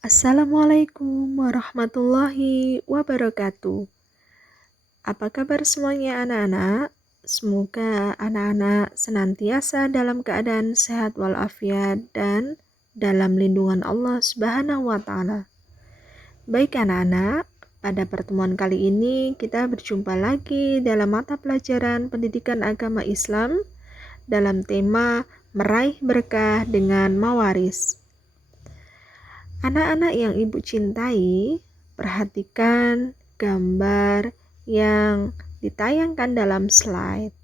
Assalamualaikum warahmatullahi wabarakatuh. Apa kabar semuanya anak-anak? Semoga anak-anak senantiasa dalam keadaan sehat walafiat dan dalam lindungan Allah Subhanahu wa taala. Baik anak-anak, pada pertemuan kali ini kita berjumpa lagi dalam mata pelajaran Pendidikan Agama Islam dalam tema Meraih Berkah dengan Mawaris. Anak-anak yang ibu cintai, perhatikan gambar yang ditayangkan dalam slide.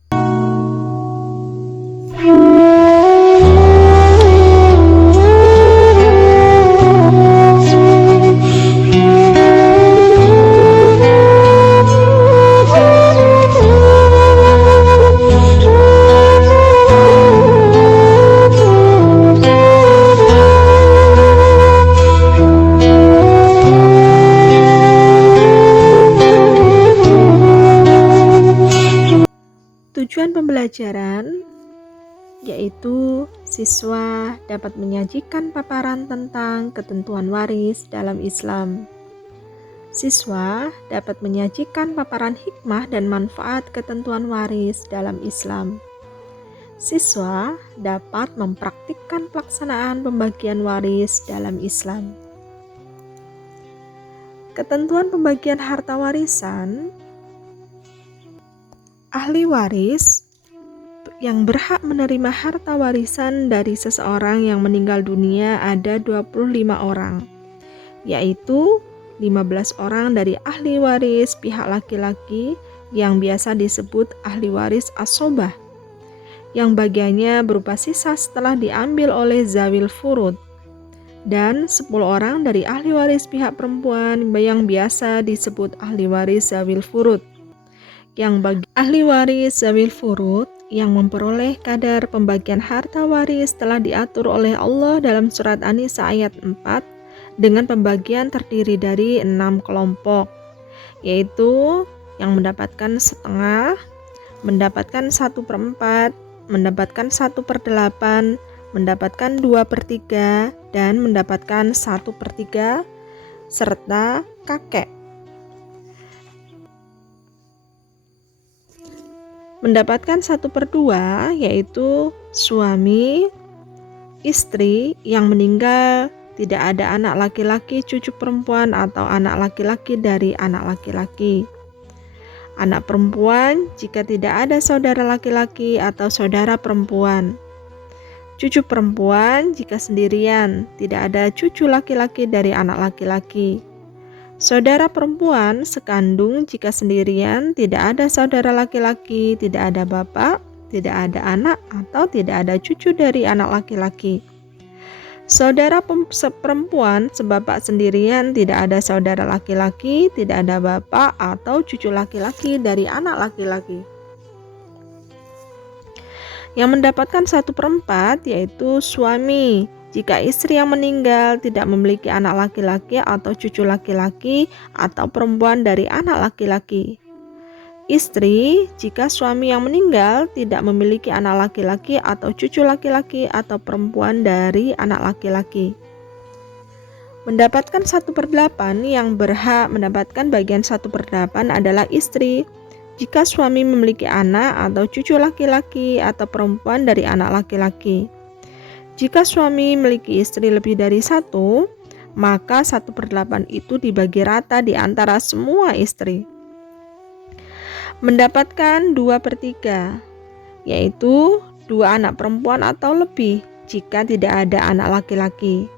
Tujuan pembelajaran yaitu siswa dapat menyajikan paparan tentang ketentuan waris dalam Islam. Siswa dapat menyajikan paparan hikmah dan manfaat ketentuan waris dalam Islam. Siswa dapat mempraktikkan pelaksanaan pembagian waris dalam Islam. Ketentuan pembagian harta warisan. Ahli waris yang berhak menerima harta warisan dari seseorang yang meninggal dunia ada 25 orang, yaitu 15 orang dari ahli waris pihak laki-laki yang biasa disebut ahli waris asobah, yang bagiannya berupa sisa setelah diambil oleh zawil furud, dan 10 orang dari ahli waris pihak perempuan yang biasa disebut ahli waris zawil furud, yang bagi ahli waris zawil furud yang memperoleh kadar pembagian harta waris telah diatur oleh Allah dalam surat An-Nisa ayat 4 dengan pembagian terdiri dari 6 kelompok, yaitu yang mendapatkan setengah, mendapatkan 1/4, mendapatkan 1/8, mendapatkan 2/3, dan mendapatkan 1/3, serta kakek. Mendapatkan 1/2 yaitu suami, istri yang meninggal tidak ada anak laki-laki, cucu perempuan atau anak laki-laki dari anak laki-laki. Anak perempuan jika tidak ada saudara laki-laki atau saudara perempuan. Cucu perempuan jika sendirian, tidak ada cucu laki-laki dari anak laki-laki. Saudara perempuan sekandung jika sendirian, tidak ada saudara laki-laki, tidak ada bapak, tidak ada anak, atau tidak ada cucu dari anak laki-laki. Saudara perempuan sebapak sendirian, tidak ada saudara laki-laki, tidak ada bapak atau cucu laki-laki dari anak laki-laki. Yang mendapatkan 1/4 yaitu suami. Jika istri yang meninggal tidak memiliki anak laki-laki atau cucu laki-laki atau perempuan dari anak laki-laki. Istri jika suami yang meninggal tidak memiliki anak laki-laki atau cucu laki-laki atau perempuan dari anak laki-laki. Mendapatkan 1/8 yang berhak mendapatkan bagian 1/8 adalah istri. Jika suami memiliki anak atau cucu laki-laki atau perempuan dari anak laki-laki. Jika suami memiliki istri lebih dari 1, maka 1/8 itu dibagi rata di antara semua istri. Mendapatkan 2/3, yaitu 2 anak perempuan atau lebih jika tidak ada anak laki-laki.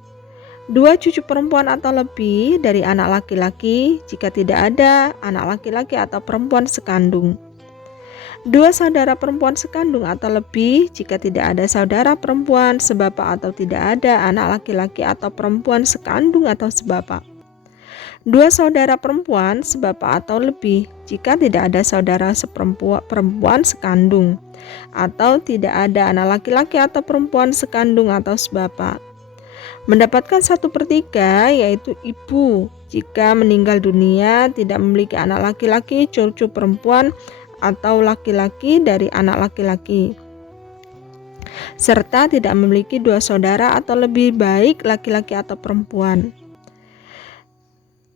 2 cucu perempuan atau lebih dari anak laki-laki jika tidak ada anak laki-laki atau perempuan sekandung. 2 saudara perempuan sekandung atau lebih jika tidak ada saudara perempuan sebapak atau tidak ada anak laki-laki atau perempuan sekandung atau sebapak. 2 saudara perempuan sebapak atau lebih jika tidak ada saudara perempuan sekandung atau tidak ada anak laki-laki atau perempuan sekandung atau sebapak. Mendapatkan 1/3 yaitu ibu jika meninggal dunia tidak memiliki anak laki-laki, cucu perempuan atau laki-laki dari anak laki-laki, serta tidak memiliki 2 saudara atau lebih baik laki-laki atau perempuan.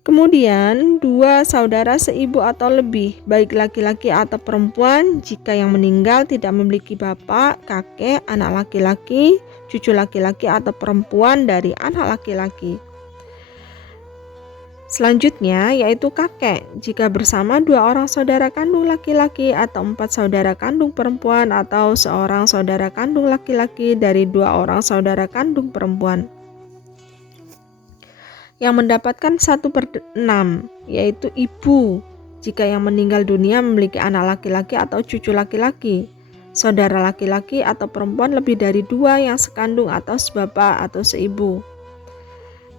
Kemudian, dua saudara seibu atau lebih, baik laki-laki atau perempuan, jika yang meninggal tidak memiliki bapak, kakek, anak laki-laki, cucu laki-laki atau perempuan dari anak laki-laki. Selanjutnya, yaitu kakek, jika bersama dua orang saudara kandung laki-laki atau empat saudara kandung perempuan atau seorang saudara kandung laki-laki dari dua orang saudara kandung perempuan. Yang mendapatkan 1/6, yaitu ibu, jika yang meninggal dunia memiliki anak laki-laki atau cucu laki-laki, saudara laki-laki atau perempuan lebih dari dua yang sekandung atau sebapak atau seibu.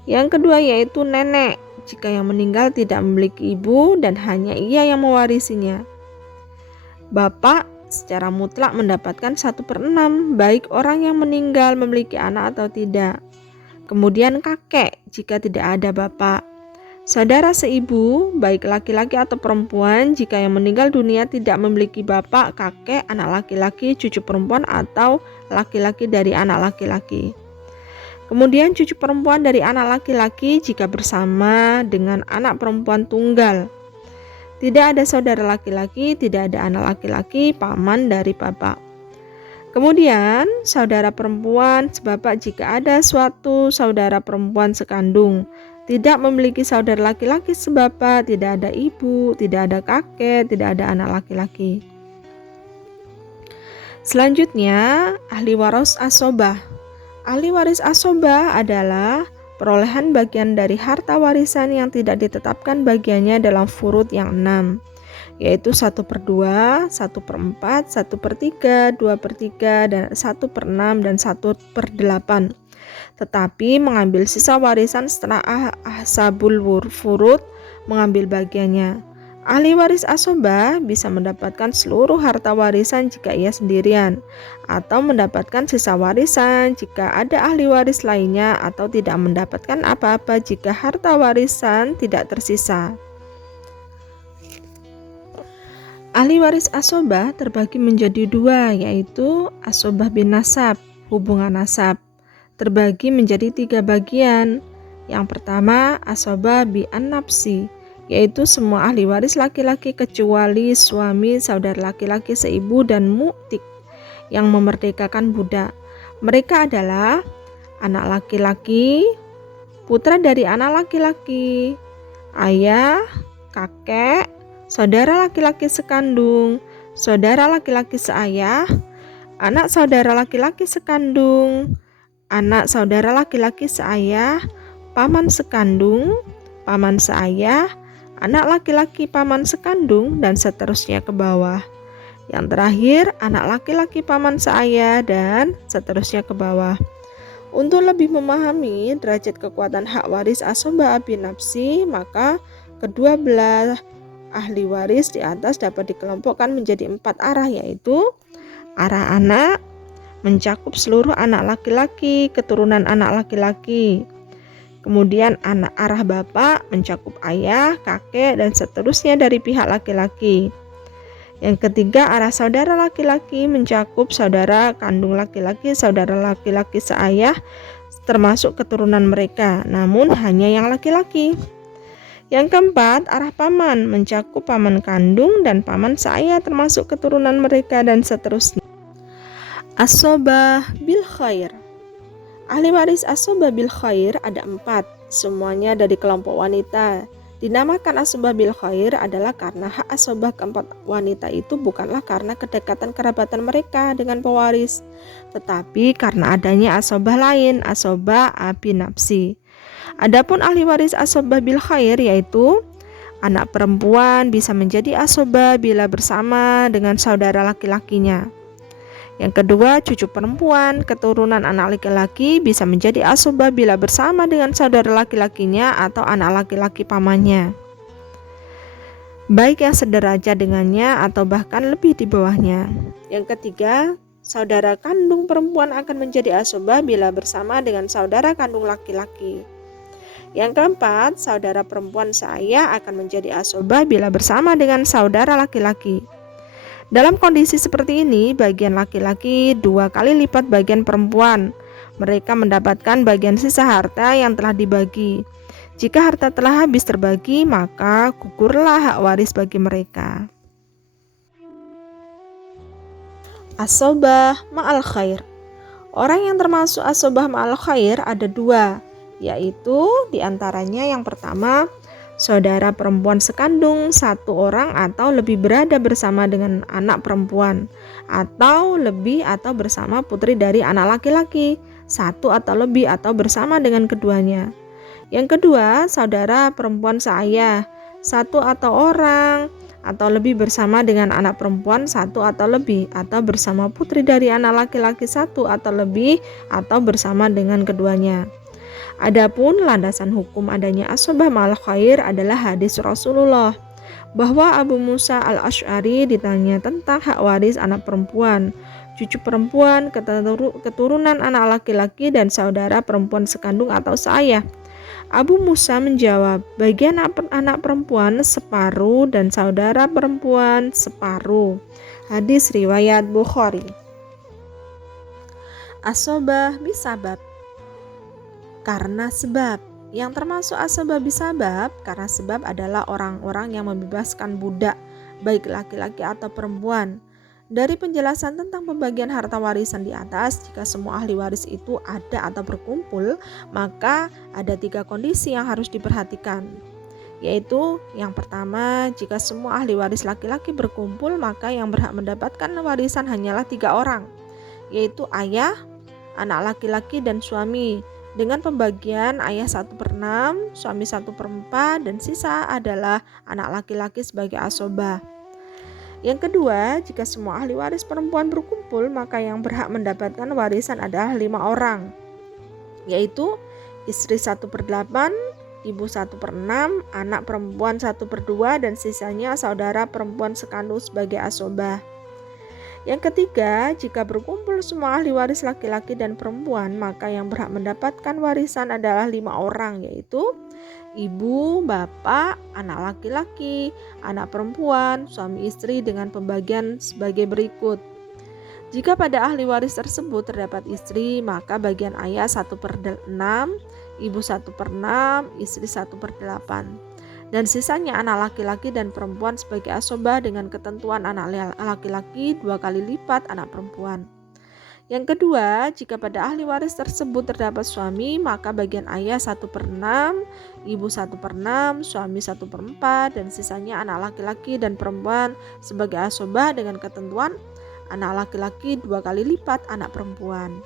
Yang kedua yaitu nenek, jika yang meninggal tidak memiliki ibu dan hanya ia yang mewarisinya. Bapak secara mutlak mendapatkan 1/6, baik orang yang meninggal memiliki anak atau tidak. Kemudian kakek, jika tidak ada bapak. Saudara seibu, baik laki-laki atau perempuan, jika yang meninggal dunia tidak memiliki bapak, kakek, anak laki-laki, cucu perempuan atau laki-laki dari anak laki-laki. Kemudian cucu perempuan dari anak laki-laki jika bersama dengan anak perempuan tunggal. Tidak ada saudara laki-laki, tidak ada anak laki-laki, paman dari bapak. Kemudian, saudara perempuan sebapak jika ada suatu saudara perempuan sekandung, tidak memiliki saudara laki-laki sebapak, tidak ada ibu, tidak ada kakek, tidak ada anak laki-laki. Selanjutnya, ahli waris asobah. Ahli waris asobah adalah perolehan bagian dari harta warisan yang tidak ditetapkan bagiannya dalam furud yang 6. Yaitu 1/2, 1/4, 1/3, 2/3, dan 1/6, dan 1/8. Tetapi mengambil sisa warisan setelah ashabul furud mengambil bagiannya. Ahli waris asobah bisa mendapatkan seluruh harta warisan jika ia sendirian, atau mendapatkan sisa warisan jika ada ahli waris lainnya, atau tidak mendapatkan apa-apa jika harta warisan tidak tersisa. Ahli waris asobah terbagi menjadi dua, yaitu asobah bin nasab, hubungan nasab, terbagi menjadi 3 bagian. Yang pertama, asobah bi an-nafsi, yaitu semua ahli waris laki-laki kecuali suami, saudara laki-laki seibu, dan mu'tik yang memerdekakan budak. Mereka adalah anak laki-laki, putra dari anak laki-laki, ayah, kakek, saudara laki-laki sekandung, saudara laki-laki seayah, anak saudara laki-laki sekandung, anak saudara laki-laki seayah, paman sekandung, paman seayah, anak laki-laki paman sekandung, dan seterusnya ke bawah. Yang terakhir, anak laki-laki paman seayah, dan seterusnya ke bawah. Untuk lebih memahami derajat kekuatan hak waris asobah bin nafsi, maka kedua belah ahli waris di atas dapat dikelompokkan menjadi 4 arah, yaitu arah anak mencakup seluruh anak laki-laki, keturunan anak laki-laki. Kemudian arah bapak mencakup ayah, kakek, dan seterusnya dari pihak laki-laki. Yang ketiga, arah saudara laki-laki mencakup saudara kandung laki-laki, saudara laki-laki seayah, termasuk keturunan mereka, namun hanya yang laki-laki. Yang keempat, arah paman mencakup paman kandung dan paman seayah termasuk keturunan mereka, dan seterusnya. Asobah bil khair. Ahli waris asobah bil khair ada 4, semuanya dari kelompok wanita. Dinamakan asobah bil khair adalah karena hak asobah keempat wanita itu bukanlah karena kedekatan kerabatan mereka dengan pewaris, tetapi karena adanya asobah lain, asobah bin nafsi. Adapun ahli waris asobah bil khair yaitu anak perempuan bisa menjadi asobah bila bersama dengan saudara laki-lakinya. Yang kedua, cucu perempuan keturunan anak laki-laki bisa menjadi asobah bila bersama dengan saudara laki-lakinya atau anak laki-laki pamannya, baik yang sederajat dengannya atau bahkan lebih di bawahnya. Yang ketiga, saudara kandung perempuan akan menjadi asobah bila bersama dengan saudara kandung laki-laki. Yang keempat, saudara perempuan seayah akan menjadi asobah bila bersama dengan saudara laki-laki. Dalam kondisi seperti ini, bagian laki-laki 2 kali lipat bagian perempuan. Mereka mendapatkan bagian sisa harta yang telah dibagi. Jika harta telah habis terbagi, maka gugurlah hak waris bagi mereka. Asobah ma'al khair. Orang yang termasuk asobah ma'al khair ada dua, yaitu diantaranya yang pertama, saudara perempuan sekandung satu orang atau lebih berada bersama dengan anak perempuan, atau lebih atau bersama putri dari anak laki-laki, satu atau lebih atau bersama dengan keduanya. Yang kedua, saudara perempuan seayah, satu atau orang atau lebih bersama dengan anak perempuan satu atau lebih, atau bersama putri dari anak laki-laki satu atau lebih, atau bersama dengan keduanya. Adapun landasan hukum adanya asobah ma'al khair adalah hadis Rasulullah bahwa Abu Musa al-Asy'ari ditanya tentang hak waris anak perempuan, cucu perempuan, keturunan anak laki-laki, dan saudara perempuan sekandung atau seayah. Abu Musa menjawab, bagi anak perempuan separuh dan saudara perempuan separuh. Hadis riwayat Bukhari. Asobah bisabab, karena sebab. Yang termasuk asobah bisabab karena sebab adalah orang-orang yang membebaskan budak, baik laki-laki atau perempuan. Dari penjelasan tentang pembagian harta warisan di atas, jika semua ahli waris itu ada atau berkumpul, maka ada 3 kondisi yang harus diperhatikan. Yaitu yang pertama, jika semua ahli waris laki-laki berkumpul, maka yang berhak mendapatkan warisan hanyalah 3 orang, yaitu ayah, anak laki-laki, dan suami. Dengan pembagian ayah 1/6, suami 1/4, dan sisa adalah anak laki-laki sebagai asobah. Yang kedua, jika semua ahli waris perempuan berkumpul, maka yang berhak mendapatkan warisan adalah 5 orang, yaitu istri 1/8, ibu 1/6, anak perempuan 1/2, dan sisanya saudara perempuan sekandung sebagai asobah. Yang ketiga, jika berkumpul semua ahli waris laki-laki dan perempuan, maka yang berhak mendapatkan warisan adalah 5 orang, yaitu ibu, bapak, anak laki-laki, anak perempuan, suami istri, dengan pembagian sebagai berikut. Jika pada ahli waris tersebut terdapat istri, maka bagian ayah 1/6, ibu 1/6, istri 1/8. Dan sisanya anak laki-laki dan perempuan sebagai asobah dengan ketentuan anak laki-laki 2 kali lipat anak perempuan. Yang kedua, jika pada ahli waris tersebut terdapat suami, maka bagian ayah 1/6, ibu 1/6, suami 1/4, dan sisanya anak laki-laki dan perempuan sebagai asobah dengan ketentuan anak laki-laki 2 kali lipat anak perempuan.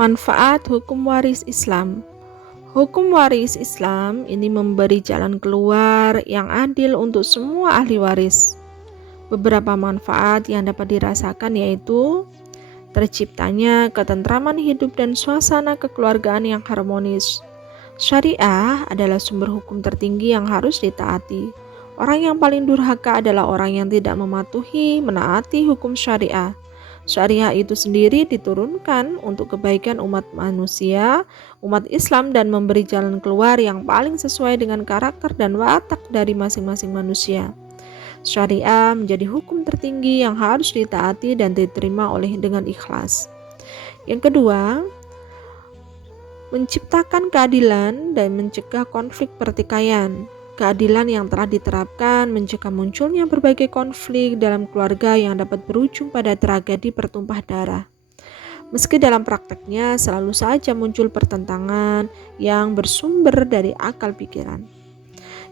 Manfaat hukum waris Islam. Hukum waris Islam ini memberi jalan keluar yang adil untuk semua ahli waris. Beberapa manfaat yang dapat dirasakan yaitu terciptanya ketentraman hidup dan suasana kekeluargaan yang harmonis. Syariah adalah sumber hukum tertinggi yang harus ditaati. Orang yang paling durhaka adalah orang yang tidak menaati hukum syariah. Syariah itu sendiri diturunkan untuk kebaikan umat manusia, umat Islam, dan memberi jalan keluar yang paling sesuai dengan karakter dan watak dari masing-masing manusia. Syariah menjadi hukum tertinggi yang harus ditaati dan diterima dengan ikhlas. Yang kedua, menciptakan keadilan dan mencegah konflik pertikaian. Keadilan yang telah diterapkan mencegah munculnya berbagai konflik dalam keluarga yang dapat berujung pada tragedi pertumpah darah. Meski dalam prakteknya selalu saja muncul pertentangan yang bersumber dari akal pikiran.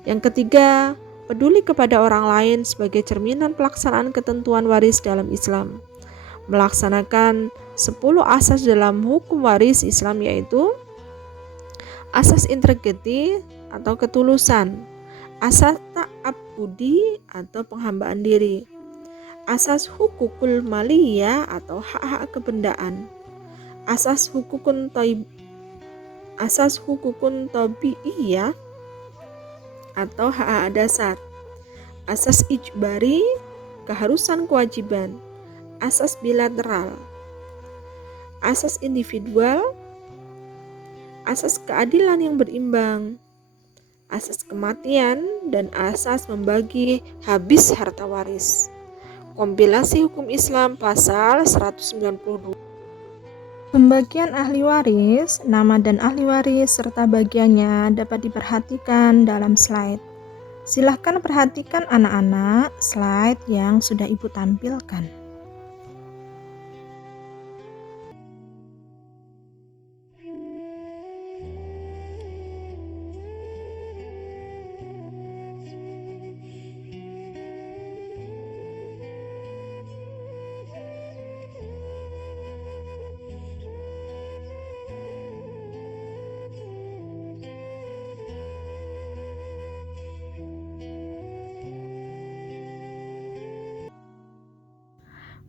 Yang ketiga, peduli kepada orang lain sebagai cerminan pelaksanaan ketentuan waris dalam Islam. Melaksanakan 10 asas dalam hukum waris Islam, yaitu asas integriti atau ketulusan, asas ta'abbudi atau penghambaan diri, asas hukukul maliyah atau hak-hak kebendaan, asas hukukun tabi'iyah atau hak-hak dasar, asas ijbari, keharusan kewajiban, asas bilateral, asas individual, asas keadilan yang berimbang, asas kematian, dan asas membagi habis harta waris. Kompilasi Hukum Islam pasal 192. Pembagian ahli waris, nama dan ahli waris serta bagiannya dapat diperhatikan dalam slide. Silahkan perhatikan anak-anak slide yang sudah Ibu tampilkan.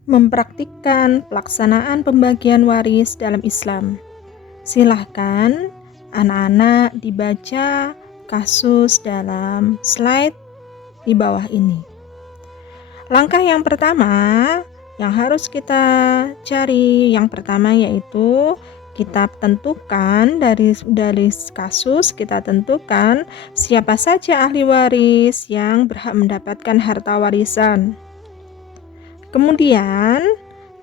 Mempraktikkan pelaksanaan pembagian waris dalam Islam. Silahkan anak-anak dibaca kasus dalam slide di bawah ini. Langkah yang pertama yang harus kita cari, yang pertama yaitu kita tentukan dari kasus, kita tentukan siapa saja ahli waris yang berhak mendapatkan harta warisan. Kemudian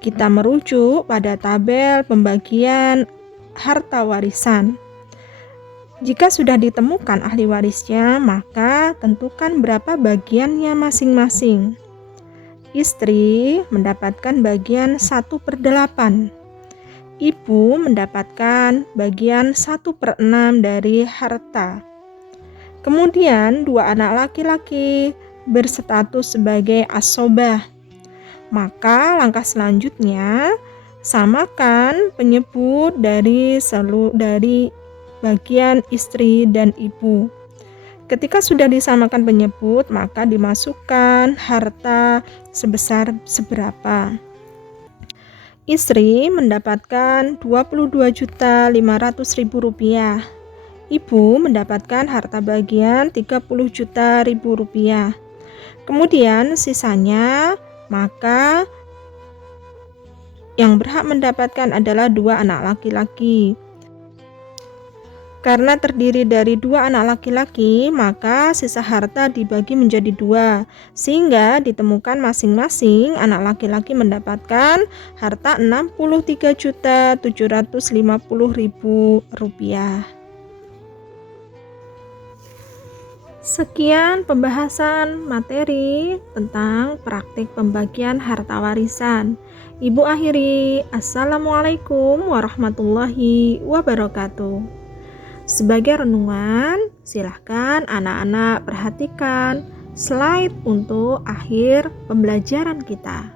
kita merujuk pada tabel pembagian harta warisan. Jika sudah ditemukan ahli warisnya, maka tentukan berapa bagiannya masing-masing. Istri mendapatkan bagian 1/8. Ibu mendapatkan bagian 1/6 dari harta. Kemudian dua anak laki-laki berstatus sebagai asobah. Maka langkah selanjutnya, samakan penyebut dari bagian istri dan ibu. Ketika sudah disamakan penyebut, maka dimasukkan harta sebesar seberapa. Istri mendapatkan Rp22.500.000. Ibu mendapatkan harta bagian Rp30 juta. Kemudian sisanya maka yang berhak mendapatkan adalah dua anak laki-laki. Karena terdiri dari dua anak laki-laki, maka sisa harta dibagi menjadi dua, sehingga ditemukan masing-masing anak laki-laki mendapatkan harta Rp63.750.000. Sekian pembahasan materi tentang praktik pembagian harta warisan. Ibu akhiri, Assalamualaikum warahmatullahi wabarakatuh. Sebagai renungan, silahkan anak-anak perhatikan slide untuk akhir pembelajaran kita.